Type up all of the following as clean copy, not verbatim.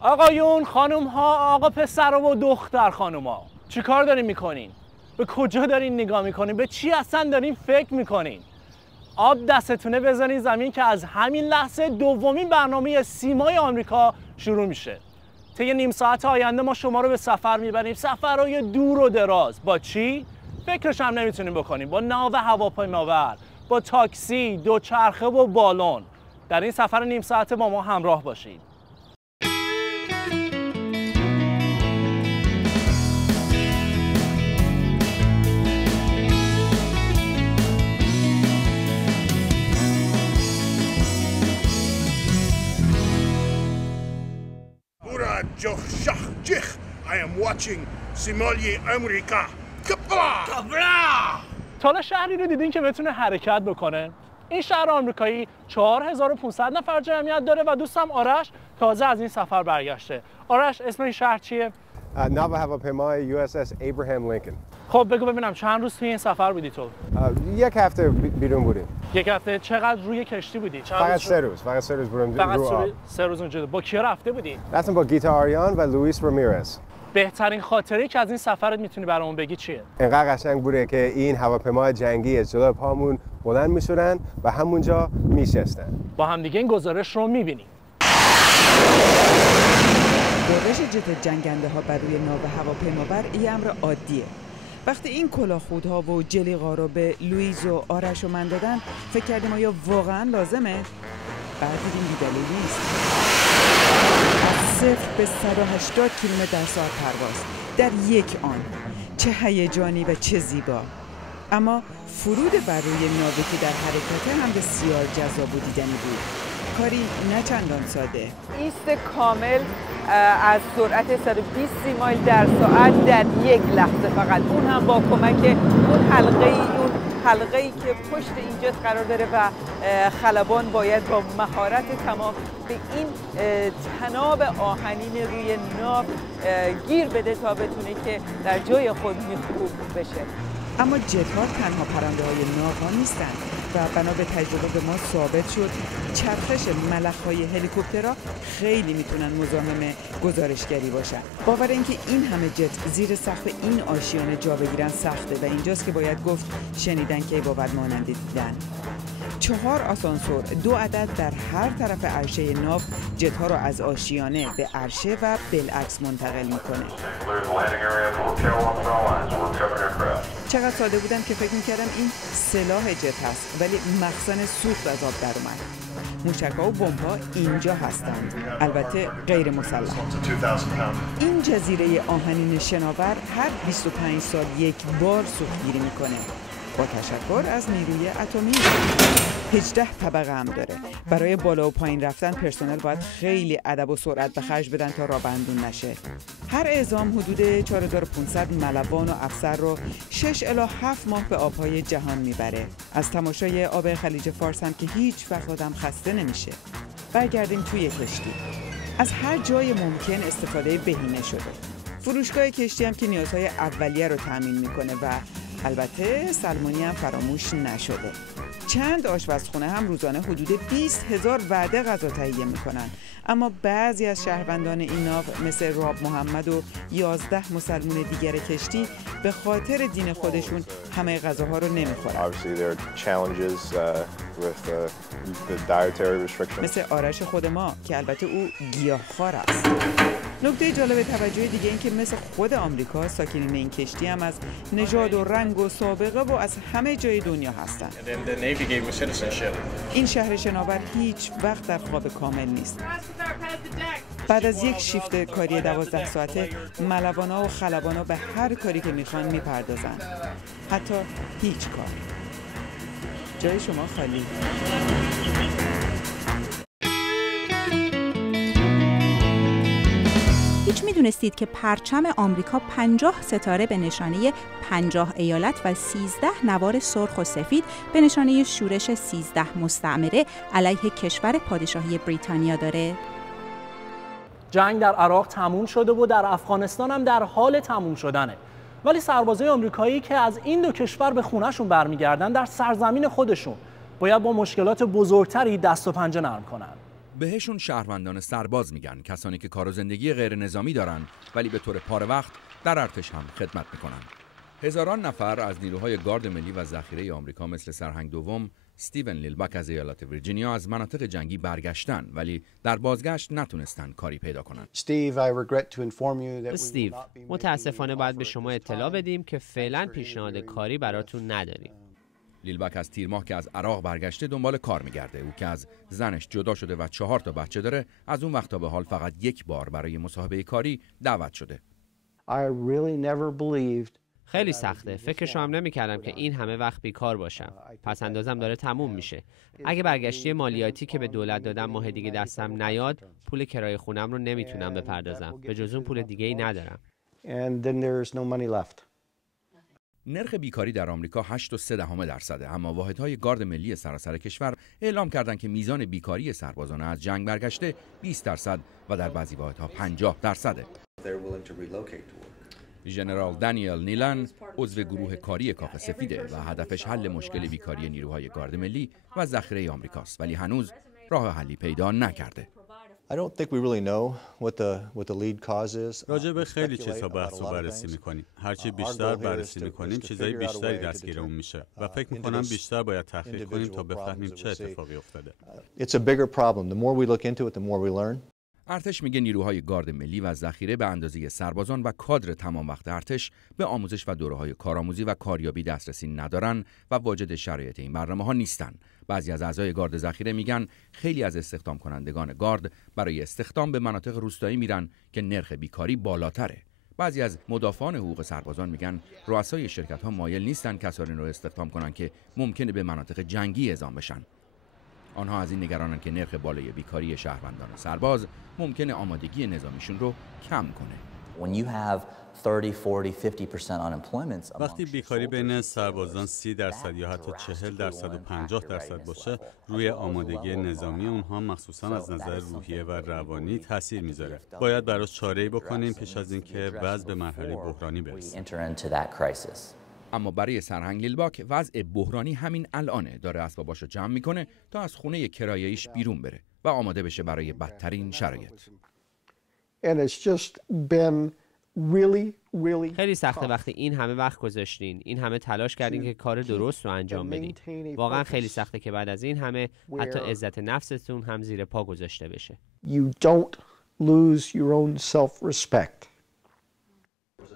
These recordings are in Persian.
آقایون، خانم ها، آقا پسر و دختر خانم ها، چی کار دارین میکنین؟ به کجا دارین نگاه میکنین؟ به چی اصلا دارین فکر میکنین؟ آب دستتونه بزنین زمین که از همین لحظه دومین برنامه سیمای آمریکا شروع میشه. طی نیم ساعت آینده ما شما رو به سفر میبریم، سفرهای دور و دراز. با چی؟ فکرش هم نمیتونیم بکنیم. با ناو هواپیماور، با تاکسی، دوچرخه و بالون. در این سفر نیم ساعته با ما همراه باشید. I am watching سیمای آمریکا. کبلا! تا حالا شهری رو دیدین که بتونه حرکت بکنه؟ این شهر آمریکایی 4500 نفر جمعیت داره و دوستم آرش تازه از این سفر برگشته. آرش، اسم این شهر چیه؟ ناو هواپیمای USS ابراهام لینکن. خب بگو ببینم چند روز توی این سفر بودی تو؟ یک هفته بیرون بودیم. یک هفته. چقدر روی کشتی بودی؟ فقط 3 روز. فقط 3 روز بودیم. فقط 3 روز اونجا. با کیا رفته بودی؟ رفتم با گیتا آریان و لوئیس رامیرز. بهترین خاطره‌ای که از این سفرت میتونی برامون بگی چیه؟ اینقدر قشنگ بوده که این هواپیمای جنگی از جلوی پامون بلند میشدن و همونجا میشستن. با هم دیگه این گزارش رو میبینیم. بارش جت جنگنده ها بر روی ناو هواپیمابر یه امر عادیه. وقتی این کلاهخودها و جلیقا رو به لوئیس و آرش و من دادن، فکر کردیم آیا واقعا لازمه؟ بعد دیدیم بی‌دلیل نیست. از 0 به 180 کیلومتر در ساعت پرواز در یک آن. چه هیجانی و چه زیبا. اما فرود بر روی ناوی که در حرکته هم بسیار جذاب و دیدنی بود. کاری نه چندان ساده. ایست کامل از سرعت 120 مایل در ساعت در یک لحظه فقط، اون هم با کمک اون حلقه‌ای که پشت این جت قرار داره و خلبان باید با مهارت تمام به این تناب آهنین روی ناو گیر بده تا بتونه که در جای خود میخوب بشه. اما جت‌ها تنها پرنده‌های ناوها نیستند و بنا به تجربه به ما ثابت شد چرخش ملخ‌های هلیکوپترها خیلی میتونن مزاحم گزارشگری باشن. باور اینکه این همه جت زیر سقف این آشیانه جا بگیرن سخته و اینجاست که باید گفت شنیدن که باور مانندی دیدن. 4 آسانسور 2 عدد در هر طرف عرشه ناو جت‌ها را از آشیانه به عرشه و بالعکس منتقل میکنه. چقدر ساده بودم که فکر میکردم این سلاح جت هست، ولی مخزن سوخت از آب در اومد. موشک‌ها و بمب‌ها اینجا هستند، البته غیر مسلح. این جزیره آهنین شناور هر 25 سال یک بار سوختگیری میکنه. با تشکر از نیروی اتمی. 18 طبقه هم داره. برای بالا و پایین رفتن پرسنل باید خیلی ادب و سرعت به خرج بدن تا راه بندون نشه. هر اعزام حدود 4500 ملوان و افسر رو 6 الی 7 ماه به آبهای جهان میبره. از تماشای آب خلیج فارس هم که هیچ وقت آدم خسته نمیشه. برگردیم توی کشتی. از هر جای ممکن استفاده بهینه شده. فروشگاه کشتی هم که نیازهای اولیه رو تامین میکنه و البته سلمونی هم فراموش نشده. چند آشپزخونه هم روزانه حدود 20,000 وعده غذا تهیه میکنن. اما بعضی از شهروندان این ناو مثل راب محمد و 11 مسلمون دیگر کشتی به خاطر دین خودشون همه غذاها رو نمیخورن. مثل آرش خود ما که البته او گیاهخوار است. نکته جالب توجه دیگه این که مثل خود آمریکا ساکنین این کشتی هم از نژاد و رنگ و سابقه و از همه جای دنیا هستن. این شهر شناور هیچ وقت در خواب کامل نیست. بعد از یک شیفت کاری 12 ساعته ملوانا و خلبانا به هر کاری که میخوان میپردازن. حتی هیچ کار. جای شما خالی. هیچ میدونستید که پرچم آمریکا 50 ستاره به نشانه 50 ایالت و 13 نوار سرخ و سفید به نشانه شورش 13 مستعمره علیه کشور پادشاهی بریتانیا داره؟ جنگ در عراق تموم شده و در افغانستان هم در حال تموم شدنه. ولی سربازای آمریکایی که از این دو کشور به خونه‌شون برمیگردن در سرزمین خودشون باید با مشکلات بزرگتری دست و پنجه نرم کنن. بهشون شهروندان سرباز میگن، کسانی که کار و زندگی غیر نظامی دارن ولی به طور پاره وقت در ارتش هم خدمت میکنن. هزاران نفر از نیروهای گارد ملی و ذخیره آمریکا مثل سرهنگ دوم استیون لیلباک از ایالت ویرجینیا از مناطق جنگی برگشتن ولی در بازگشت نتونستن کاری پیدا کنن. استیو، متاسفانه باید به شما اطلاع بدیم که فعلا پیشنهاد کاری براتون نداریم. لیلباک از تیر ماه که از عراق برگشته دنبال کار میگرده. او که از زنش جدا شده و 4 تا بچه داره، از اون وقت تا به حال فقط 1 بار برای مصاحبه کاری دعوت شده. خیلی سخته. فکرشو هم نمی‌کردم که این همه وقت بیکار باشم. پس اندازم داره تموم میشه. اگه برگشتی مالیاتی که به دولت دادم ماه دیگه دستم نیاد، پول کرایه خونم رو نمیتونم بپردازم. به جز اون پول دیگه‌ای ندارم. نرخ بیکاری در آمریکا 8.3%، اما واحدهای گارد ملی سراسر کشور اعلام کردند که میزان بیکاری سربازان از جنگ برگشته 20% و در بعضی واحدها 50%. ژنرال دانیل نیلان عضو گروه کاری کاخ سفیده و هدفش حل مشکل بیکاری نیروهای گارد ملی و ذخیره آمریکاست، ولی هنوز راه حلی پیدا نکرده. راجع به خیلی چیزها بحث و بررسی میکنیم. هرچی بیشتر بررسی میکنیم چیزای بیشتری دستگیرمون میشه و فکر میکنم بیشتر باید تحقیق کنیم تا بفهمیم چه اتفاقی افتاده. ارتش میگه نیروهای گارد ملی و ذخیره به اندازه سربازان و کادر تمام وقت ارتش به آموزش و دوره‌های کارآموزی و کاریابی دسترسی ندارن و واجد شرایط این برنامه‌ها نیستن. بعضی از اعضای گارد ذخیره میگن خیلی از استخدام کنندگان گارد برای استخدام به مناطق روستایی میرن که نرخ بیکاری بالاتره. بعضی از مدافعان حقوق سربازان میگن رؤسای شرکت‌ها مایل نیستن کسانی رو استخدام کنن که ممکنه به مناطق جنگی اعزام بشن. آنها از این نگرانند که نرخ بالای بیکاری شهروندان سرباز ممکنه آمادگی نظامیشون رو کم کنه. وقتی بیکاری بین سربازان 30% یا حتی 40% و 50% باشه، روی آمادگی نظامی اونها مخصوصا از نظر روحیه و روانی تاثیر میذاره. باید براش چاره‌ای بکنیم پیش از اینکه وضع به مرحله بحرانی برسه. اما برای سرهنگ لیلباک وضع بحرانی همین الانه. داره اسباباشو جمع میکنه تا از خونه کرایه‌ایش بیرون بره و آماده بشه برای بدترین شرایط. خیلی سخته وقتی این همه وقت گذاشتین، این همه تلاش کردین که کار درست رو انجام بدین. واقعا خیلی سخته که بعد از این همه حتی عزت نفستون هم زیر پا گذاشته بشه.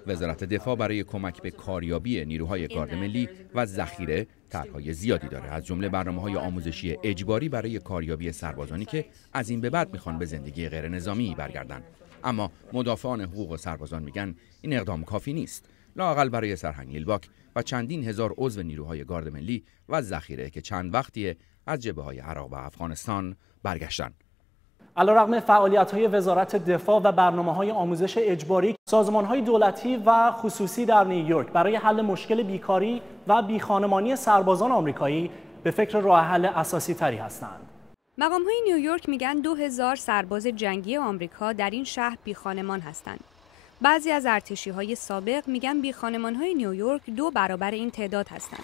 وزارت دفاع برای کمک به کاریابی نیروهای گارد ملی و ذخیره طرح‌های زیادی داره، از جمله برنامه‌های آموزشی اجباری برای کاریابی سربازانی که از این به بعد میخوان به زندگی غیر نظامی برگردن. اما مدافعان حقوق سربازان میگن این اقدام کافی نیست، لااقل برای سرهنگ لیلباک و چندین هزار عضو نیروهای گارد ملی و ذخیره که چند وقتیه از جبهه‌های عراق و افغانستان برگشتن. علیرغم فعالیت‌های وزارت دفاع و برنامه‌های آموزش اجباری، سازمان‌های دولتی و خصوصی در نیویورک برای حل مشکل بیکاری و بیخانمانی سربازان آمریکایی به فکر راه حل اساسی تری هستند. مقام‌های نیویورک میگن 2000 سرباز جنگی آمریکا در این شهر بیخانمان هستند. بعضی از ارتشی‌های سابق میگن بیخانمان‌های نیویورک 2 برابر این تعداد هستند.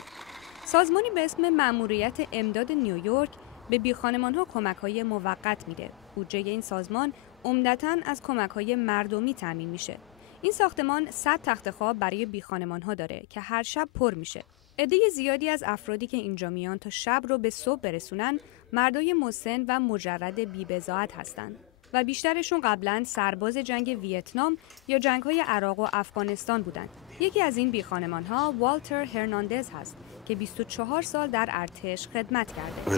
سازمانی به اسم مأموریت امداد نیویورک به بیخانمان‌ها کمک‌های موقت میده. بودجه این سازمان عمدتاً از کمک‌های مردمی تامین میشه. این ساختمان 100 تخت خواب برای بیخانمان‌ها داره که هر شب پر میشه. عده زیادی از افرادی که اینجا میان تا شب رو به صبح برسونن، مردای مسن و مجرد بی‌بضاعت هستند و بیشترشون قبلاً سرباز جنگ ویتنام یا جنگ‌های عراق و افغانستان بودند. یکی از این بیخانمان‌ها والتر هرناندز هست که 24 سال در ارتش خدمت کرده.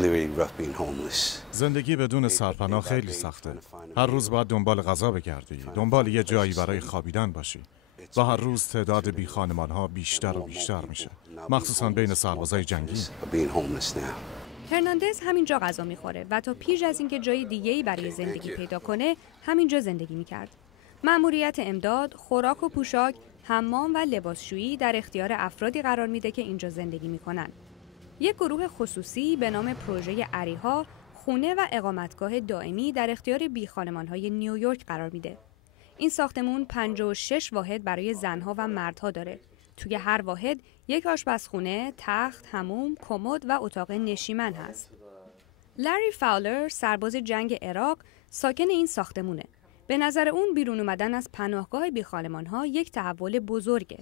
زندگی بدون سرپناه خیلی سخته. هر روز باید دنبال غذا بگردی، دنبال یه جایی برای خوابیدن باشی. و هر روز تعداد بیخانمان‌ها بیشتر و بیشتر میشه، مخصوصاً بین سربازای جنگی. هرناندز همینجا غذا میخوره و تا پیش از اینکه جای دیگه‌ای برای زندگی پیدا کنه، همینجا زندگی میکرد. مأموریت امداد، خوراک و پوشاک، حمام و لباسشویی در اختیار افرادی قرار میده که اینجا زندگی میکنن. یک گروه خصوصی به نام پروژه اریها خونه و اقامتگاه دائمی در اختیار بیخانمان‌های نیویورک قرار میده. این ساختمون 56 واحد برای زنها و مردها داره. توی هر واحد یک آشپزخونه، تخت، حموم، کمد و اتاق نشیمن هست. لری فاولر، سرباز جنگ عراق، ساکن این ساختمونه. به نظر اون بیرون اومدن از پناهگاه بیخانمان‌ها یک تحول بزرگه.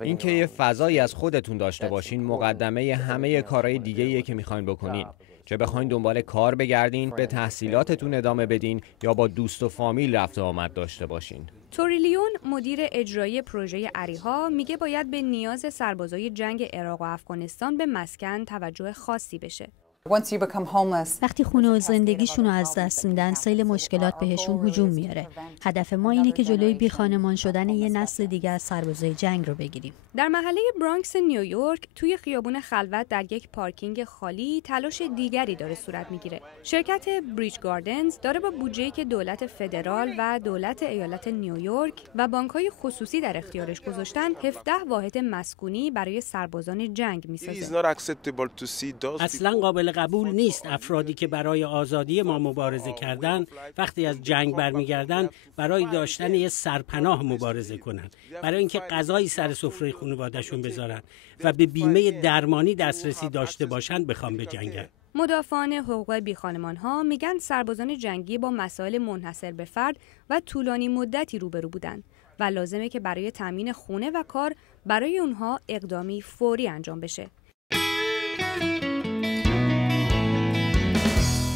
اینکه یه فضایی از خودتون داشته باشین مقدمه همه کارهای دیگه‌ایه که می‌خواین بکنین. چه بخواین دنبال کار بگردین، به تحصیلاتتون ادامه بدین یا با دوست و فامیل رفت و آمد داشته باشین. توریلیون، مدیر اجرایی پروژه اریها، میگه باید به نیاز سربازای جنگ عراق و افغانستان به مسکن توجه خاصی بشه. وقتی خونه و زندگیشون رو از دست میدن، سیل مشکلات بهشون هجوم میاره. هدف ما اینه که جلوی بیخانمان شدن یه نسل دیگه از سربازای جنگ رو بگیریم. در محله برانکس نیویورک، توی خیابون خلوت در یک پارکینگ خالی، تلاش دیگری داره صورت میگیره. شرکت بریج گاردنز داره با بودجه‌ای که دولت فدرال و دولت ایالت نیویورک و بانک‌های خصوصی در اختیارش گذاشتن، 17 واحد مسکونی برای سربازان جنگ میسازه. اصلاً قابل قبول نیست افرادی که برای آزادی ما مبارزه کردند وقتی از جنگ برمیگردن برای داشتن یک سرپناه مبارزه کنند، برای اینکه غذایی سر سفره خانواده‌شون بذارن و به بیمه درمانی دسترسی داشته باشند بخوام بجنگن. مدافعان حقوق بیخانمان‌ها میگن سربازان جنگی با مسائل منحصر به فرد و طولانی مدتی روبرو بودن و لازمه که برای تامین خونه و کار برای اونها اقدامی فوری انجام بشه.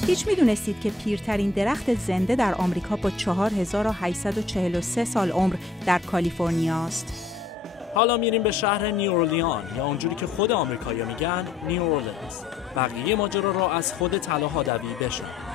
هیچ میدونستید که پیرترین درخت زنده در آمریکا با 4843 سال عمر در کالیفرنیا است؟ حالا میریم به شهر نیوورلیان یا اونجوری که خود آمریکایی‌ها میگن نیو اورلینز. بقیه ماجرا را از خود طلا هادوی بشنوید.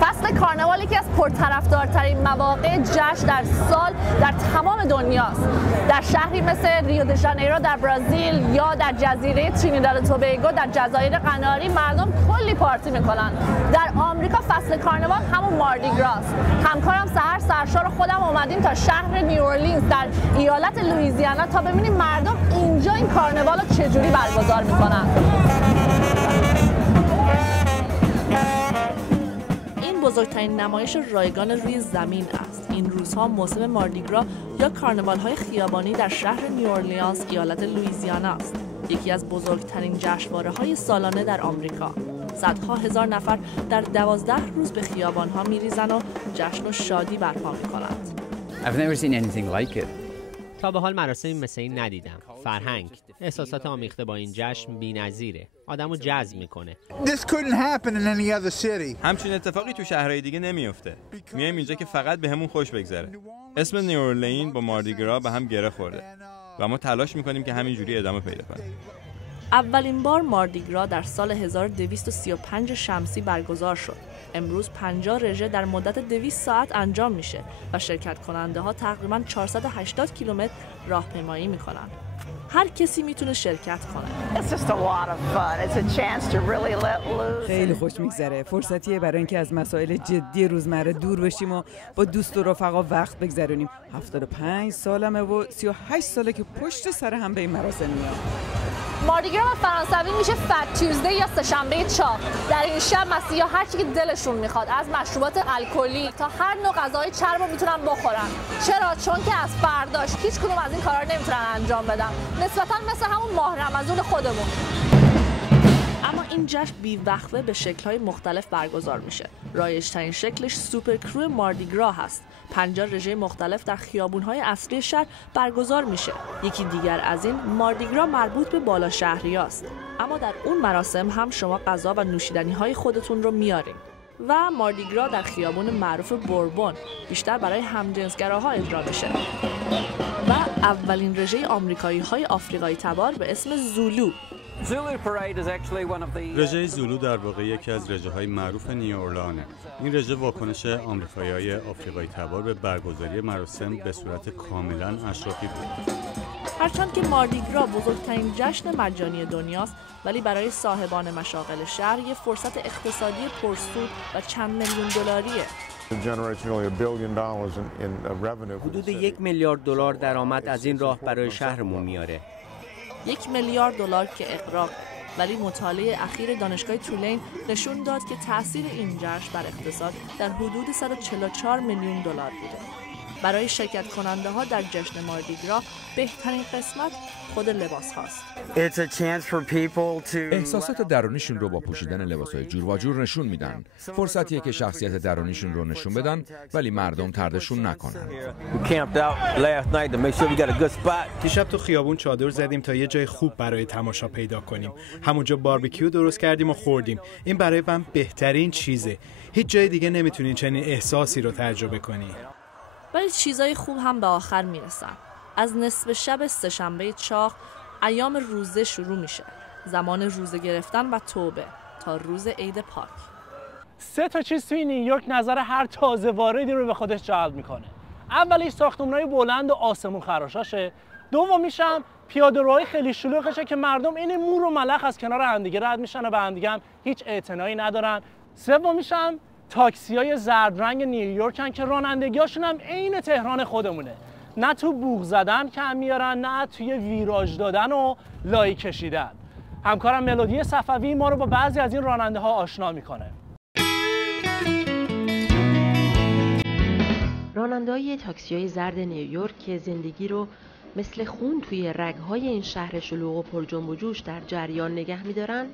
فصل کارناوال یکی از پرطرفدارترین مواقع جشن در سال در تمام دنیاست. در شهری مثل ریو د ژانیرو در برزیل یا در جزیره ترینیداد و توبیگو در جزایر قناری مردم کلی پارتی میکنن. در آمریکا فصل کارناوال همون ماردیگراست. همکارم سحر سرشار خودم اومدیم تا شهر نیو اورلینز در ایالت لوئیزیانا تا ببینیم مردم اینجا این کارناوال رو چجوری برگزار میکنن. بزرگترین نمایش رایگان روی زمین است. این روزها موسم ماردیگرا یا کارناوال‌های خیابانی در شهر نیواورلینز، ایالت لوئیزیانا است. یکی از بزرگترین جشنواره‌های سالانه در آمریکا. صدها هزار نفر در 12 روز به خیابان‌ها می‌ریزند و جشن و شادی برپا می‌کنند. تا به حال مراسمی مثل این ندیدم. فرهنگ، احساسات آمیخته با این جشن بی‌نظیره. آدمو جذب میکنه. همچین اتفاقی تو شهرهای دیگه نمیفته. میایم اینجا که فقط بهمون خوش بگذره. اسم نیوورلین با ماردیگرا به هم گره خورده و ما تلاش میکنیم که همینجوری ادامه پیدا کنه. اولین بار ماردیگرا در سال 1235 شمسی برگزار شد. امروز 50 رژه در مدت 200 ساعت انجام میشه و شرکت کننده ها تقریباً 480 کیلومتر راهپیمایی میکنن. هر کسی میتونه شرکت کنه. خیلی خوش میگذره. فرصتیه برای اینکه از مسائل جدی روزمره دور بشیم و با دوست و رفقا وقت بگذرونیم. 75 سالمه و 38 ساله که پشت سر هم به این مراسم میام. ماردیگرا به فرانسوی میشه فت تیوزدی یا سه‌شنبه چاق. در این شب مسیحا هر چی که دلشون میخواد از مشروبات الکلی تا هر نوع غذای چرب رو میتونن بخورن. چرا؟ چون که از فرداش هیچ کدوم از این کارا رو نمیتونن انجام بدن. نسبتاً مثل همون ماه رمضان خودمون. اما این جشن بی‌وقفه به شکل‌های مختلف برگزار میشه. رایج‌ترین شکلش سوپر کرو ماردیگرا هست. 50 رژه مختلف در خیابون‌های اصلی شهر برگزار میشه. یکی دیگر از این ماردیگرا مربوط به بالا شهریاست. اما در اون مراسم هم شما غذا و نوشیدنی‌های خودتون رو میارین. و ماردیگرا در خیابون معروف بوربون بیشتر برای همجنسگراها اجرا میشه. و اولین رژه آمریکایی‌های آفریقایی تبار به اسم زولو. رژه زولو در واقع یکی از رژه‌های معروف نیوورلانه. این رژه واکنش آمریکایی‌های آفریقایی تبار به برگزاری مراسم به صورت کاملاً اشرافی بود. هرچند که ماردیگرا بزرگترین جشن مجانی دنیاست، ولی برای صاحبان مشاغل شهر یه فرصت اقتصادی پرسود و چند میلیون دلاریه. حدود 1 میلیارد دلار درآمد از این راه برای شهرمون میاره. 1 میلیارد دلار که اغراق، ولی مطالعه اخیر دانشگاه تولین نشون داد که تأثیر این جشن بر اقتصاد در حدود 144 میلیون دلار بوده. برای شرکت کننده ها در جشن ماردیگرا بهترین قسمت خود لباس هاست. احساسات درونیشون رو با پوشیدن لباس‌های جور و جور نشون میدن. فرصتیه که شخصیت درونیشون رو نشون بدن ولی مردم طردشون نکنن. دیشب تو خیابون چادر زدیم تا یه جای خوب برای تماشا پیدا کنیم. همونجا باربیکیو درست کردیم و خوردیم. این برای من بهترین چیزه. هیچ جای دیگه نمیتونین چنین احساسی رو تجربه کنی. ولی چیزای خوب هم به آخر میرسن. از نصف شب سه‌شنبه چاق ایام روزه شروع میشه. زمان روزه گرفتن و توبه تا روز عید پاک. 3 چیز توی نیویورک نظر هر تازه واردی رو به خودش جلب میکنه. اولیش ساختمان‌های بلند و آسمون خراشاشه. دومیش هم پیاده‌روهای خیلی شلوغشه که مردم این مور و ملخ از کنار همدیگه رد میشن و به همدیگه هم هیچ اعتنایی ندارن. سومیش هم تاکسی‌های زرد رنگ نیویورکن که رانندگیاشون هم عین تهران خودمونه. نه تو بوق زدن کم میارن، نه توی ویراژ دادن و لای کشیدن. همکارم ملودی صفوی ما رو با بعضی از این راننده ها آشنا میکنه. راننده‌های تاکسی‌های زرد نیویورک که زندگی رو مثل خون توی رگ‌های این شهر شلوغ و پر جنب و جوش در جریان نگه می‌دارن،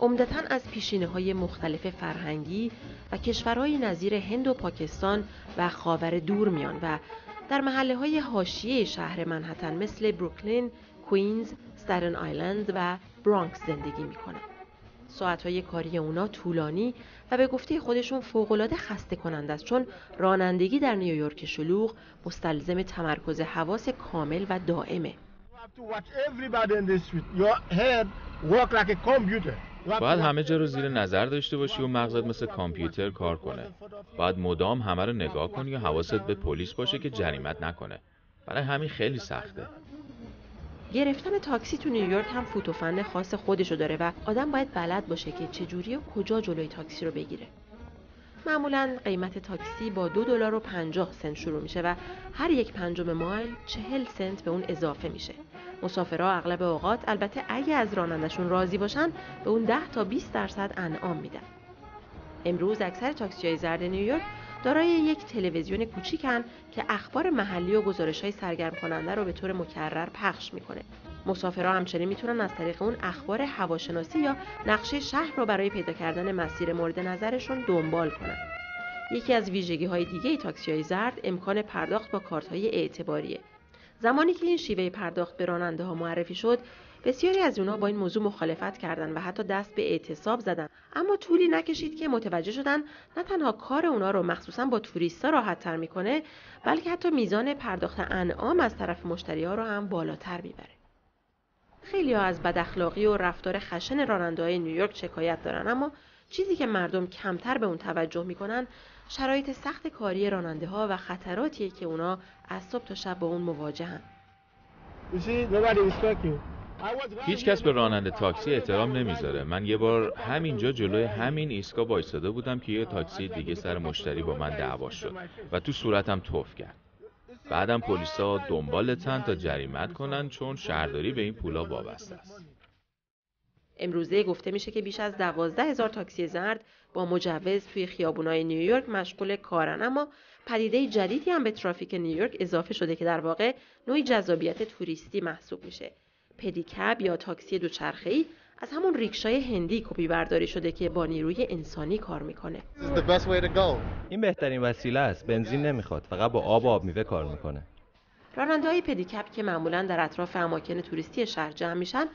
عمدتاً از پیشینه‌های مختلف فرهنگی و کشورهای نظیر هند و پاکستان و خاور دور میان و در محله‌های حاشیه شهر منهتن مثل بروکلین، کوینز، استاتن آیلند و برانکس زندگی میکنن. ساعتهای کاری اونا طولانی و به گفته خودشون فوق‌العاده خسته کننده است، چون رانندگی در نیویورک شلوغ مستلزم تمرکز حواس کامل و دائمه. باید همه جا رو زیر نظر داشته باشی و مغزت مثل کامپیوتر کار کنه. باید مدام همه رو نگاه کنی و حواست به پلیس باشه که جریمت نکنه. برای همین خیلی سخته. گرفتن تاکسی تو نیویورک هم فوت و فن خاص خودشو داره و آدم باید بلد باشه که چجوری و کجا جلوی تاکسی رو بگیره. معمولاً قیمت تاکسی با $2.50 شروع میشه و هر 1/5 مایل 40 سنت به اون اضافه میشه. مسافرها اغلب اوقات البته اگه از رانندشون راضی باشن به اون 10 تا 20% انعام میدن. امروز اکثر تاکسی‌های زرد نیویورک دارای یک تلویزیون کوچیکن که اخبار محلی و گزارش‌های سرگرم کننده رو به طور مکرر پخش میکنه. مسافرها همچنین میتونن از طریق اون اخبار هواشناسی یا نقشه شهر رو برای پیدا کردن مسیر مورد نظرشون دنبال کنن. یکی از ویژگی‌های دیگه تاکسی‌های زرد امکان پرداخت با کارت‌های اعتباریه. زمانی که این شیوه پرداخت به راننده‌ها معرفی شد، بسیاری از اونها با این موضوع مخالفت کردند و حتی دست به اعتصاب زدند. اما طولی نکشید که متوجه شدن نه تنها کار اونا رو مخصوصاً با توریستا راحت‌تر میکنه، بلکه حتی میزان پرداخت انعام از طرف مشتری‌ها رو هم بالاتر میبره. خیلی‌ها از بداخلاقی و رفتار خشن راننده‌های نیویورک شکایت دارن، اما چیزی که مردم کمتر به اون توجه میکنن شرایط سخت کاری راننده‌ها و خطراتیه که اونا از صبح تا شب با اون مواجهن. هیچ کس به راننده تاکسی احترام نمیذاره. من یه بار همینجا جلوی همین ایستگاه وایساده بودم که یه تاکسی دیگه سر مشتری با من دعوا شد و تو صورتم توف کرد. بعدم پلیسا دنبالتن تا جریمت کنن چون شهرداری به این پولا وابسته است. امروزه گفته میشه که بیش از 12,000 تاکسی زرد با مجوز توی خیابونای نیویورک مشغول کارن، اما پدیده جدیدی هم به ترافیک نیویورک اضافه شده که در واقع نوعی جذابیت توریستی محسوب میشه. پدیکب یا تاکسی دوچرخه‌ای از همون ریکشای هندی کپی برداری شده که با نیروی انسانی کار میکنه. این بهترین وسیله است. بنزین نمیخواد، فقط با آب و آب میوه کار میکنه. راننده‌های پدیکب که معمولاً در اطراف اماکن توریستی شهر جمع میشن،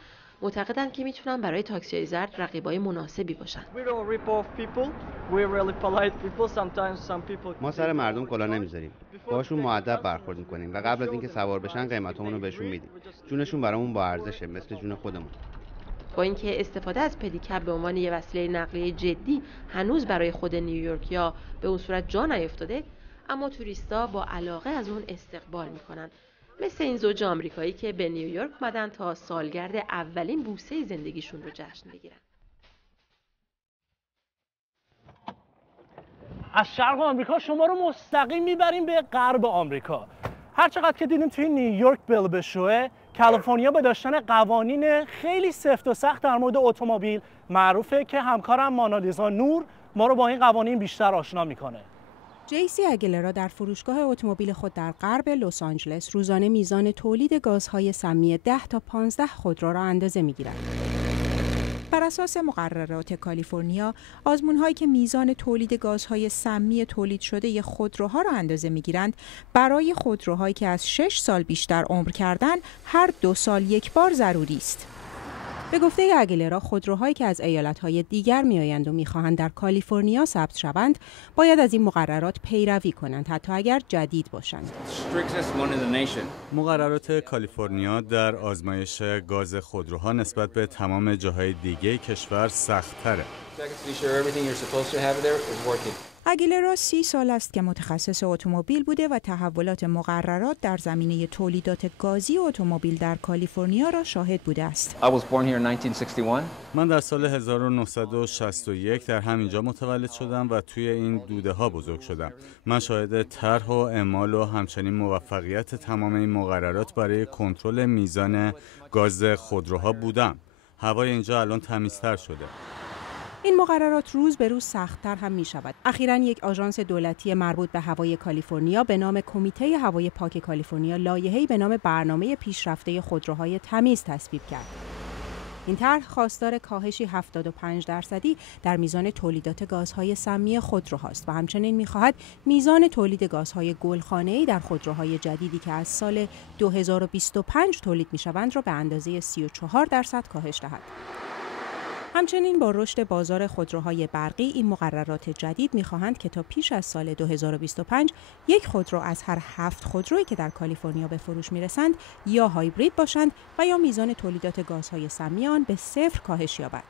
معتقدن که میتونن برای تاکسی‌های زرد رقیبای مناسبی باشن. ما سر مردم کلاه نمیذاریم. باشون مؤدب برخورد میکنیم و قبل از اینکه سوار بشن قیمتامون رو بهشون میدیم. جونشون برامون با ارزشه، مثل جون خودمون. با اینکه استفاده از پدیکب به عنوان یه وسیله نقلیه جدی هنوز برای خود نیویورکیا به اون صورت جا نیفتاده، اما توریستا با علاقه از اون استقبال میکنن. مثل این زوج آمریکایی که به نیویورک اومدن تا سالگرد اولین بوسه زندگیشون رو جشن بگیرن. از شرق آمریکا شما رو مستقیم میبریم به غرب آمریکا. هر چقدر که دیدیم توی نیویورک بیل بشوه، کالیفرنیا به داشتن قوانین خیلی سفت و سخت در مورد اتومبیل معروفه که همکارم مانالیزا نور ما رو با این قوانین بیشتر آشنا میکنه. جیسی اگیلرا در فروشگاه اتومبیل خود در غرب لس آنجلس روزانه میزان تولید گازهای سمی 10 تا 15 خودرو را اندازه می‌گیرد. بر اساس مقررات کالیفرنیا، آزمون‌هایی که میزان تولید گازهای سمی تولید شده خودروها را اندازه می‌گیرند، برای خودروهایی که از 6 سال بیشتر عمر کردند، هر 2 سال یک بار ضروری است. به گفته اگیلرا، خودروهایی که از ایالت‌های دیگر می‌آیند و می‌خواهند در کالیفرنیا ثبت شوند، باید از این مقررات پیروی کنند، حتی اگر جدید باشند. مقررات کالیفرنیا در آزمایش گاز خودروها نسبت به تمام جاهای دیگه کشور سخت‌تره. اگیلرا 30 سال است که متخصص اتومبیل بوده و تحولات مقررات در زمینه تولیدات گازی اتومبیل در کالیفرنیا را شاهد بوده است. من در سال 1961 در همینجا متولد شدم و توی این دوده ها بزرگ شدم. من شاهد طرح و اعمال و همچنین موفقیت تمام این مقررات برای کنترل میزان گاز خودروها بودم. هوای اینجا الان تمیزتر شده. این مقررات روز به روز سخت‌تر هم می‌شود. اخیراً یک آژانس دولتی مربوط به هوای کالیفرنیا به نام کمیته هوای پاک کالیفرنیا لایحه‌ای به نام برنامه پیشرفته خودروهای تمیز تصویب کرد. این طرح خواستار کاهشی 75% در میزان تولیدات گازهای سمی خودروهاست و همچنین می‌خواهد میزان تولید گازهای گلخانه‌ای در خودروهای جدیدی که از سال 2025 تولید می‌شوند را به اندازه 34% کاهش دهد. همچنین با رشد بازار خودروهای برقی، این مقررات جدید می‌خواهند که تا پیش از سال 2025 یک خودرو از هر 7 خودرویی که در کالیفرنیا به فروش می‌رسند یا هایبرید باشند و یا میزان تولیدات گازهای سمی آن به 0 کاهش یابد.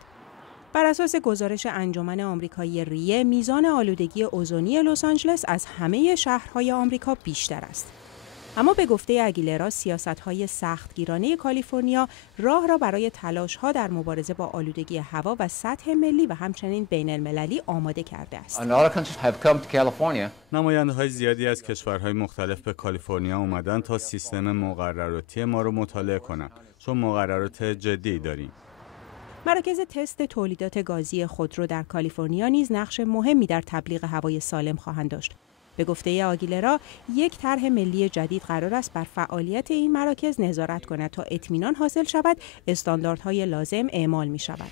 بر اساس گزارش انجمن آمریکایی ریه، میزان آلودگی اوزونی لس آنجلس از همه شهرهای آمریکا بیشتر است. اما به گفته اگیلرا، سیاست‌های سختگیرانه کالیفرنیا راه را برای تلاش‌ها در مبارزه با آلودگی هوا و سطح ملی و همچنین بین‌المللی آماده کرده است. نماینده‌های زیادی از کشورهای مختلف به کالیفرنیا اومدن تا سیستم مقرراتی ما رو مطالعه کنند، چون مقررات جدی داریم. مراکز تست تولیدات گازی خودرو در کالیفرنیا نیز نقش مهمی در تبلیغ هوای سالم خواهند داشت. به گفته آگیلرا، یک طرح ملی جدید قرار است بر فعالیت این مراکز نظارت کند تا اطمینان حاصل شود استانداردهای لازم اعمال می شوند.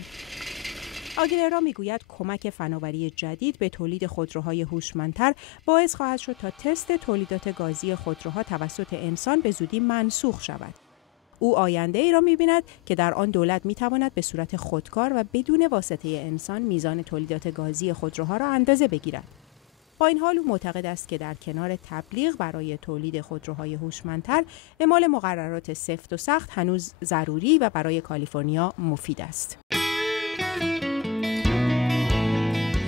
آگیلرا میگوید کمک فناوری جدید به تولید خودروهای هوشمندتر باعث خواهد شد تا تست تولیدات گازی خودروها توسط انسان به زودی منسوخ شود. او آینده ای را می‌بیند که در آن دولت می‌تواند به صورت خودکار و بدون واسطه انسان میزان تولیدات گازی خودروها را اندازه بگیرد. با این حال او معتقد است که در کنار تبلیغ برای تولید خودروهای هوشمندتر، اعمال مقررات سفت و سخت هنوز ضروری و برای کالیفرنیا مفید است.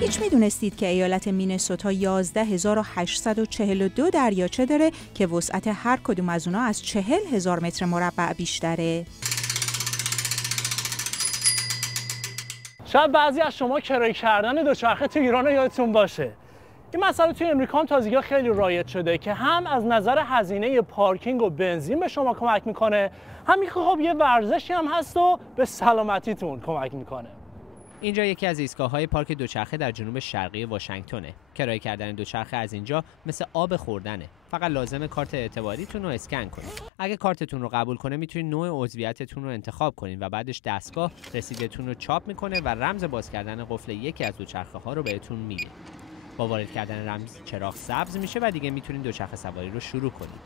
هیچ میدونستید که ایالت مینسوتا 11842 دریاچه داره که وسعت هر کدوم از اونها از 40,000 متر مربع بیشتره؟ شاید بعضی از شما کرایه کردن دوچرخه تو ایران رو یادتون باشه. این مسئله توی امریکا هم تازگی خیلی رایج شده که هم از نظر هزینه پارکینگ و بنزین به شما کمک میکنه، هم خب یه ورزشی هم هست و به سلامتیتون کمک میکنه. اینجا یکی از ایستگاه‌های پارک دوچرخه در جنوب شرقی واشنگتنه. کرایه کردن دوچرخه از اینجا مثل آب خوردنه. فقط لازمه کارت اعتباریتون رو اسکن کنید. اگه کارتتون رو قبول کنه میتونید نوع عضویتتون رو انتخاب کنید و بعدش دستگاه رسیدتون رو چاپ میکنه و رمز باز کردن قفل یکی از دوچرخه‌ها رو بهتون میده. با وارد کردن رمز چراغ سبز میشه و دیگه میتونید دوچرخه سواری رو شروع کنید.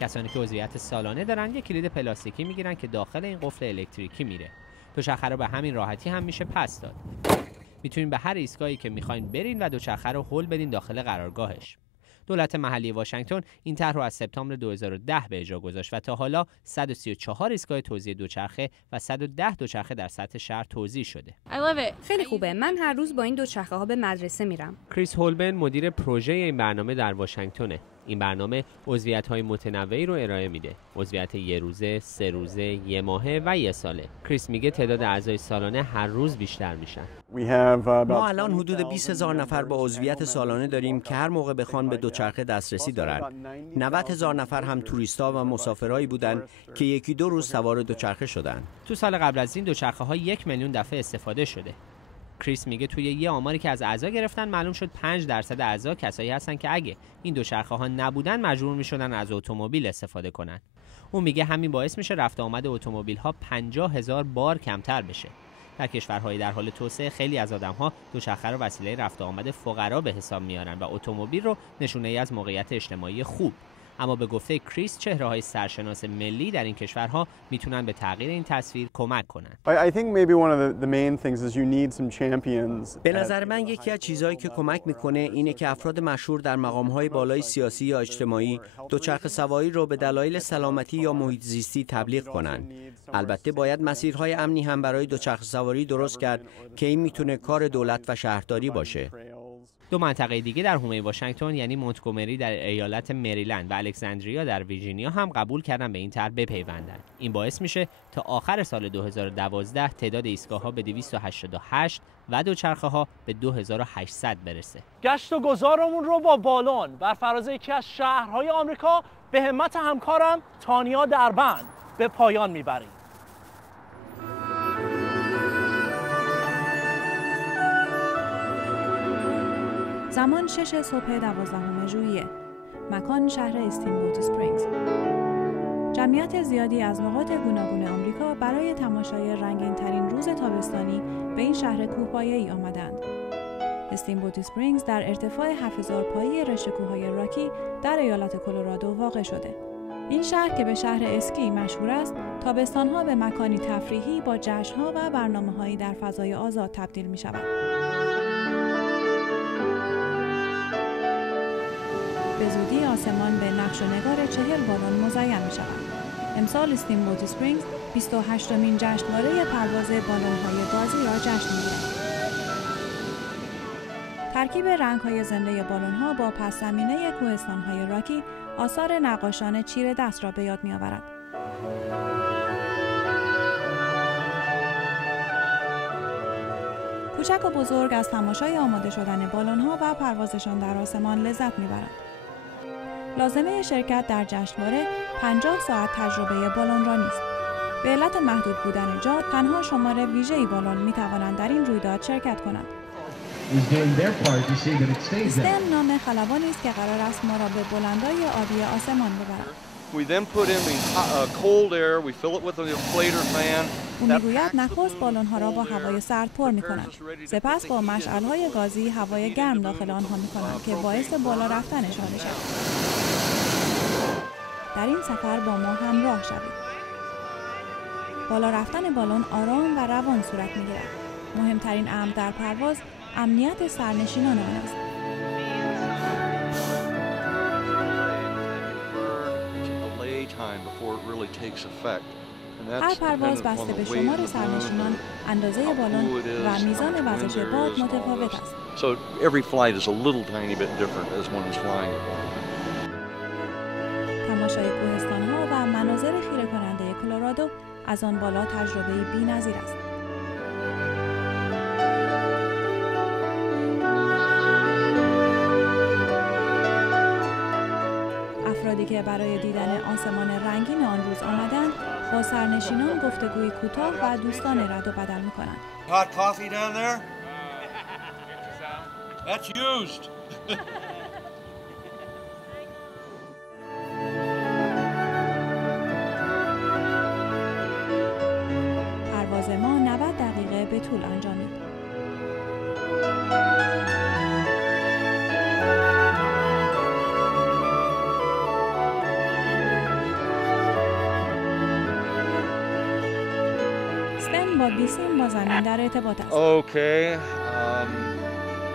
کسانی که عضویت سالانه دارن یک کلید پلاستیکی میگیرن که داخل این قفل الکتریکی میره. دوچرخه رو به همین راحتی هم میشه پس داد. میتونین به هر ایستگاهی که میخواین برین و دوچرخه رو هول بدین داخل قرارگاهش. دولت محلی واشنگتن این طرح رو از سپتامبر 2010 به اجرا گذاشت و تا حالا 134 ایستگاه توزیع دوچرخه و 110 دوچرخه در سطح شهر توزیع شده. خیلی خوبه. من هر روز با این دوچرخه ها به مدرسه میرم. کریس هولبن مدیر پروژه این برنامه در واشنگتنه. این برنامه عضویت‌های متنوعی رو ارائه میده. عضویت یه روزه، 3 روزه، 1 ماهه و 1 ساله. کریس میگه تعداد اعضای سالانه هر روز بیشتر میشن. ما الان حدود 20,000 نفر با عضویت سالانه داریم که هر موقع بخوان به دوچرخه دسترسی دارن. 90,000 نفر هم توریستا و مسافرایی بودن که 1-2 روز سوار دوچرخه شدن. تو سال قبل از این دوچرخه‌ها 1 میلیون دفعه استفاده شده. کریس میگه توی یه آماری که از اعضا گرفتن معلوم شد 5% اعضا کسایی هستن که اگه این دوچرخه ها نبودن مجبور میشدن از اتومبیل استفاده کنن. اون میگه همین باعث میشه رفت آمد اتومبیل ها 50,000 بار کمتر بشه. در کشورهای در حال توسعه خیلی از آدم‌ها دوچرخه رو وسیله رفت آمد فقرا به حساب میارن و اتومبیل رو نشونه‌ای از موقعیت اجتماعی خوب. اما به گفته کریس چهره‌های سرشناس ملی در این کشورها میتونن به تغییر این تصویر کمک کنن. به نظر من یکی از چیزهایی که کمک میکنه اینه که افراد مشهور در مقام‌های بالای سیاسی یا اجتماعی دوچرخه سواری رو به دلایل سلامتی یا محیط زیستی تبلیغ کنن. البته باید مسیرهای امنی هم برای دوچرخه سواری درست کرد که این میتونه کار دولت و شهرداری باشه. دو منطقه دیگه در حومه واشنگتن یعنی مونتگومری در ایالت مریلند و الکساندریا در ویرجینیا هم قبول کردن به این طرح بپیوندن. این باعث میشه تا آخر سال 2012 تعداد ایستگاه‌ها به 288 و دوچرخه ها به 2800 برسه. گشت و گذارمون رو با بالون بر فراز یکی از شهرهای آمریکا به همت همکارم تانیا دربند به پایان میبریم. زمان 6 صبح 12 ژوئیه. مکان شهر استیمبوت اسپرینگز. جمعیت زیادی از نقاط گوناگون آمریکا برای تماشای رنگین‌ترین روز تابستانی به این شهر کوهپایه‌ای آمدند. استیمبوت اسپرینگز در ارتفاع 7000 پایی رشته کوههای راکی در ایالت کلرادو واقع شده. این شهر که به شهر اسکی مشهور است، تابستان‌ها به مکانی تفریحی با جشن‌ها و برنامه‌هایی در فضای آزاد تبدیل می‌شود. به زودی آسمان به نقش و نگار 40 بالون مزین می شود. امسال استیمبوت اسپرینگز 28مین جشنواره پرواز بالون‌های گازی را جشن می‌گیرد. ترکیب رنگ‌های زنده بالون‌ها با پس‌زمینه کوهستان‌های راکی آثار نقاشان چیره دست را به یاد می‌آورد. کوچک و بزرگ از تماشای آماده شدن بالون‌ها و پروازشان در آسمان لذت می‌برند. لازمه شرکت در جشنواره 50 ساعت تجربه بالون را نیست. به علت محدود بودن جا، تنها شمار ویژه‌ای بالون می‌توانند در این رویداد شرکت کنند. استن نام خلبانی است که قرار است ما را به بلندای آبی آسمان ببرد. او میگوید نخست بالون‌ها را با هوای سرد پر می‌کنند. سپس با مشعل‌های گازی هوای گرم داخل آنها می‌کنند که باعث بالا رفتنشان بشود. در این سفر با ما همراه شوید. بالا رفتن بالون آرام و روان صورت می‌گیرد. مهمترین امر در پرواز امنیت سرنشینان آن است. هر پرواز بسته به شمار سرنشینان، اندازه بالون و میزان وزش باد متفاوت است. تماشای کوهستان‌ها و مناظر خیره کننده کلرادو از آن بالا تجربه بی‌نظیر است. افرادی که برای دیدن آسمان رنگین آن روز آمدند، با سرنشینان گفتگوی کوتاه و دوستانه رد و بدل می‌کنند. Hot coffee down there? That's used. پرواز ما 90 دقیقه به طول انجامید. استن با بیسیم با زمین در ارتباط است.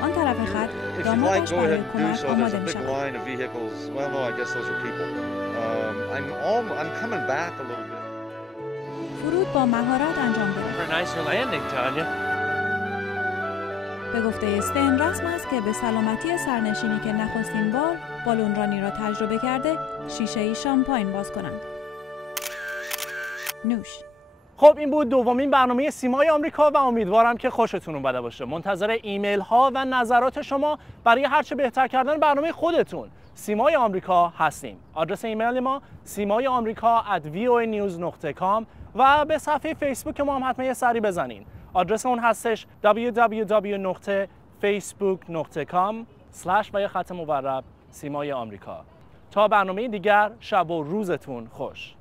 آن طرف خط دامادش برای کمک آماده می شود. فرود با مهارت انجام گرفت. به گفته استن رسم است که به سلامتی سرنشینی که نخستین بار بالونرانی را تجربه کرده شیشه شامپاین باز کنند. نوش. خب این بود دومین برنامه سیمای آمریکا و امیدوارم که خوشتون اومده باشه. منتظر ایمیل ها و نظرات شما برای هرچه بهتر کردن برنامه خودتون سیمای آمریکا هستیم. آدرس ایمیل ما simaiamerica@voanews.com و به صفحه فیسبوک ما هم حتما یه سری بزنین. آدرس اون هستش www.facebook.com/ و یا خط مورب سیمای آمریکا. تا برنامه دیگر، شب و روزتون خوش.